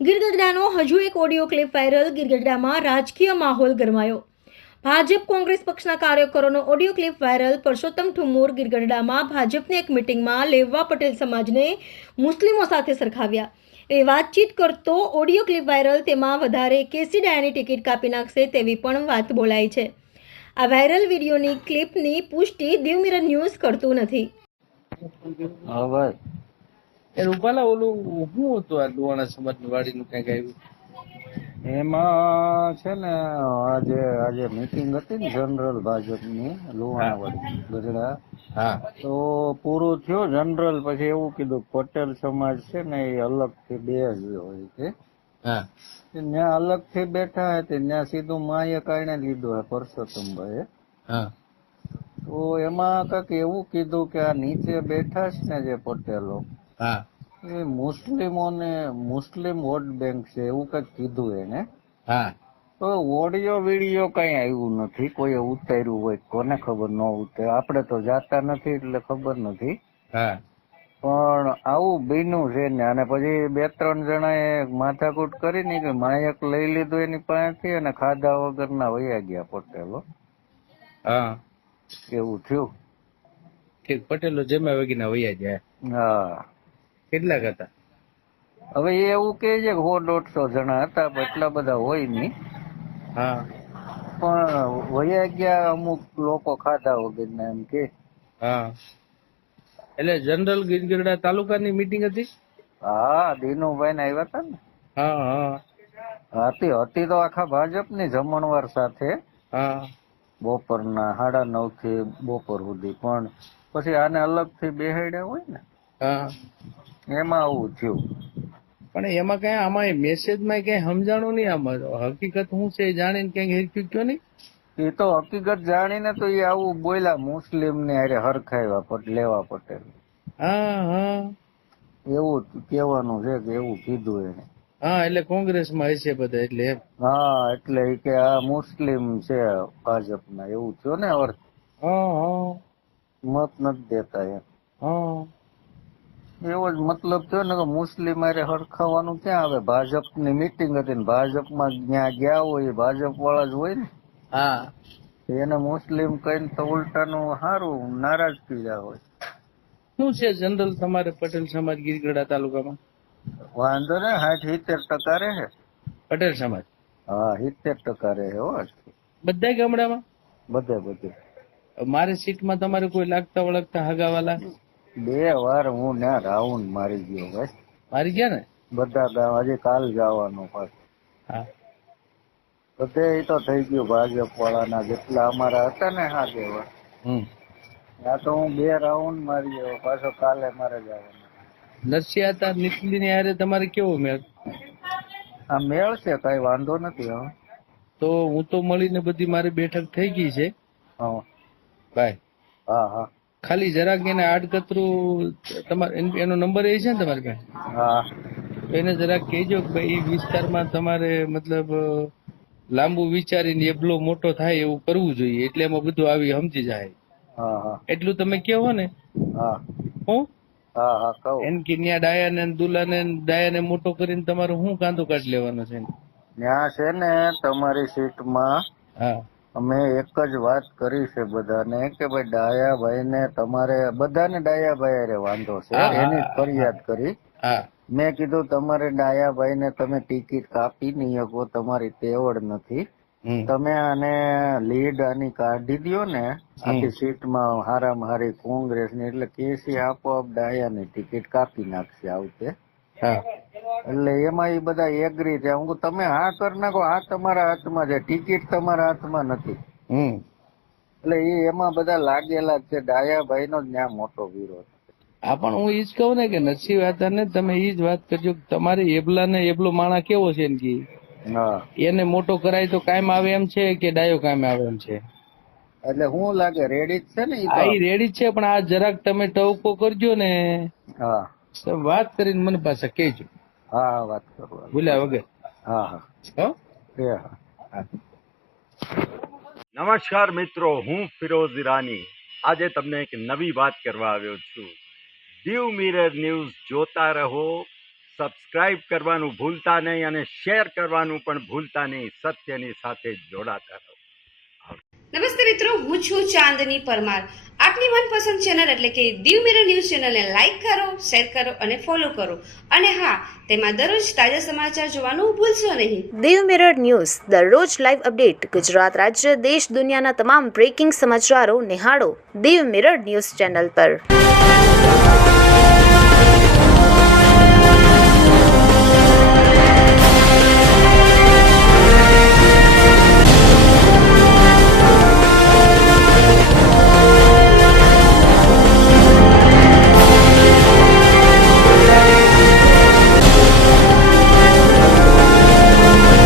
ગીરગઢડાનો હજુ એક audio clip viral. ગીરગઢડામાં રાજકીય માહોલ ગરમાયો. ભાજપ કોંગ્રેસ પક્ષના કાર્યકરોનો ઓડિયો ક્લિપ વાયરલ. પરસોત્તમ ઠુમ્મુર ગીરગઢડામાં ભાજપની એક મિટિંગમાં લેવા પટેલ સમાજને મુસ્લિમો સાથે સરખાવ્યા એ વાતચીત કરતો ઓડિયો ક્લિપ વાયરલ. તેમાં વધારે કેસી ડાયાની ટિકિટ કાપી નાખશે તેવી પણ વાત બોલાઈ છે. આ વાયરલ વિડીયોની ક્લિપની પુષ્ટિ દીવ મિરર ન્યૂઝ કરતું નથી. હા ભાઈ, એ રૂપાલા ઓલું શું હતું આ ડોવાણા સમાજની વાડીનું કંઈક આવ્યું? એમાં છે ને આજે મીટિંગ હતી ને જનરલ ભાજપની લુહાણાવાડી ગઢડા. હા તો પૂરું થયું જનરલ, પછી એવું કીધું પટેલ સમાજ છે ને એ અલગથી બે જ હોય છે. હા ત્યાં અલગથી બેઠા હતા, ત્યાં સીધું માએ કારણે લીધું હે પરસોત્તમભાઈ. હા તો એમાં કંઈક એવું કીધું કે આ નીચે બેઠા છે ને જે પટેલો, હા એ મુસ્લિમ વોટ બેંક છે એવું કંઈક કીધું એને. હા તો ઓડિયો વિડીયો કઈ આવ્યું નથી, કોઈ ઉતાર્યું હોય કોને ખબર, ન ઉતાર્યું, આપણે તો જાતા નથી એટલે ખબર નથી. હા પણ આવું બન્યું છે ને. અને પછી 2-3 જણાએ માથાકૂટ કરી ને કે માયક લઈ લીધું એની પાસેથી અને ખાધા વગરના વયા ગયા પટેલો, હા એવું થયું. ઠીક, પટેલો જેમાં વગીના વૈયા જાય. હા, કેટલાક હતા? હવે એ એવું કહે છે કે 100-150 જણા હતા, પણ એટલા બધા હોય નહીં. હા પણ વયા ગયા અમુક લોકો ખાધા વગરના એમ કે. હા, એટલે જનરલ ગીરગઢડા તાલુકાની મીટિંગ હતી? હા, દિનુભાઈ ને આવ્યા હતા ને. હા હા હતી તો આખા ભાજપની જમણવાર સાથે હા બપોરના 9:30 થી બપોર સુધી. પણ પછી આને અલગથી બેહાડ્યા હોય ને, હા, એમાં આવું થયું. પણ એમાં કઈ આમાં મેસેજમાં કઈ સમજાણું નહીં. આમાં હકીકત શું છે એ જાણીને કઈ હેરક્યું કયો નહીં. એ તો હકીકત જાણીને તો એ આવું બોલ્યા, મુસ્લિમ ને હારે હરખાવ્યા લેવા પટેલ. હા હા એવું કહેવાનું છે કે એવું કીધું એને. હા, એટલે કોંગ્રેસમાં હશે બધા એટલે એમ. હા, એટલે કે આ મુસ્લિમ છે ભાજપના, એવું થયું ને અર્થ. હા હા મત નથી દેતા એમ, હા એવો જ મતલબ થયો ને. કે મુસ્લિમ હારે હરખાવાનું ક્યાં આવે? ભાજપની મીટિંગ હતી ને ભાજપમાં જ્યાં ગયા હોય એ ભાજપ વાળા જ હોય ને. હા, એને મુસ્લિમ કહીને તો ઉલટાનું સારું નારાજ કર્યા હોય. શું છે જનરલ તમારે પટેલ સમાજ ગીરગઢડા તાલુકામાં? વાંધો ને 60-70% રહે. પટેલ સમાજ હા, 70% રહે હો. બધા ગામડામાં? બધે મારી સીટમાં તમારે કોઈ લાગતા વળગતા હગાવાલા? 2 વાર હું ત્યાં રાઉન્ડ મારી ગયો ભાઈ. મારી ગયા ને? બધા ગામ હજી કાલ જવાનું પાછું. હા બધે એ તો થઈ ગયું ભાજપ વાળાના જેટલા અમારા હતા ને આગેવાન. ત્યાં તો હું 2 રાઉન્ડ મારી ગયો, પાછો કાલે મારે જવાનું. નરસિંહ હતા નીકળી ને યારે તમારે કેવો મેળ? આ મેળ છે, કઈ વાંધો નથી. હવે તો હું તો મળીને બધી મારી બેઠક થઈ ગઈ છે હા ભાઈ. હા હા ખાલી જરાક એને આડકતરું તમારે એનો નંબર એ છે ને તમારી પાસે? હા તો એને જરાક કહેજો કે ભાઈ એ વિસ્તારમાં તમારે મતલબ લાંબુ વિચારીને એબલો મોટો થાય એવું કરવું જોઈએ, એટલે એમાં બધું આવી સમજી જાય. હા હા એટલું તમે કહો ને. હા હું હા હા કહું. એન કે ન્યા ડાયાને દુલાને ડાયાને મોટો કરીને તમારે શું કાંદો કાઢી લેવાનો છે? ત્યાં છે ને તમારી સીટમાં હા અમે એક જ વાત કરી છે બધાને કે ભાઈ ડાયાભાઈ ને તમારે બધાને ડાયાભાઈ રે વાંધો છે, હા એની જ હા હા ફરિયાદ કરી. હા મેં કીધું તમારે ડાયાભાઈ ને તમે ટિકિટ કાપી નહીં શકો, તમારી તેવડ નથી. હમ તમે આને લીડ આની કાઢી દો ને હમ આખી સીટમાં હારામાં હારી કોંગ્રેસ ની, એટલે કેસી આપોઆપ ડાયાની ટિકિટ કાપી નાખશે આવતે. હા એટલે એમાં એ બધા એગ્રી છે. હું કહું તમે હા કરી નાખો, આ તમારા હાથમાં છે, ટિકિટ તમારા હાથમાં નથી. એટલે એમાં બધા લાગેલા જ છે. ડાયાભાઈ નો જ ત્યાં મોટો વિરોધ. હા, પણ હું ઈજ કહું ને કે નરસિંહ વાતા ને તમે ઈજ વાત કરજો કે તમારે એબલા ને એબલો માણા કેવો છે ને કે હા, એને મોટો કરાય તો કાયમ આવે એમ છે કે ડાયો કાયમ આવે એમ છે? એટલે શું લાગે રેડી જ છે ને ઈ આ તો. ઈ રેડી છે, પણ આ જરાક તમે ટવકો કરજો ને, હા વાત કરીને મને પાછા કહેજો હા વાત કરવા. ભૂલ્યા વગર. હા હા હો હા. નમસ્કાર મિત્રો, હું ફિરોઝ ઈરાની આજે તમને એક નવી વાત કરવા આવ્યો છું. દીવ મિરર ન્યૂઝ જોતા રહો, સબસ્ક્રાઇબ કરવાનું ભૂલતા નહીં અને શેર કરવાનું પણ ભૂલતા નહીં. સત્યની સાથે જોડાતા રહો. નમસ્તે મિત્રો, હું છું ચાંદની પરમાર. આપની મનપસંદ ચેનલ એટલે કે દીવ મિરર ન્યૂઝ ચેનલને લાઈક કરો, શેર કરો અને ફોલો કરો. અને હા, તેમાં દરરોજ તાજા સમાચાર જોવાનું ભૂલશો નહીં. દીવ મિરર ન્યૂઝ દરરોજ લાઈવ અપડેટ ગુજરાત રાજ્ય દેશ દુનિયાના તમામ બ્રેકિંગ સમાચારો નિહાળો દીવ મિરર ન્યૂઝ ચેનલ પર.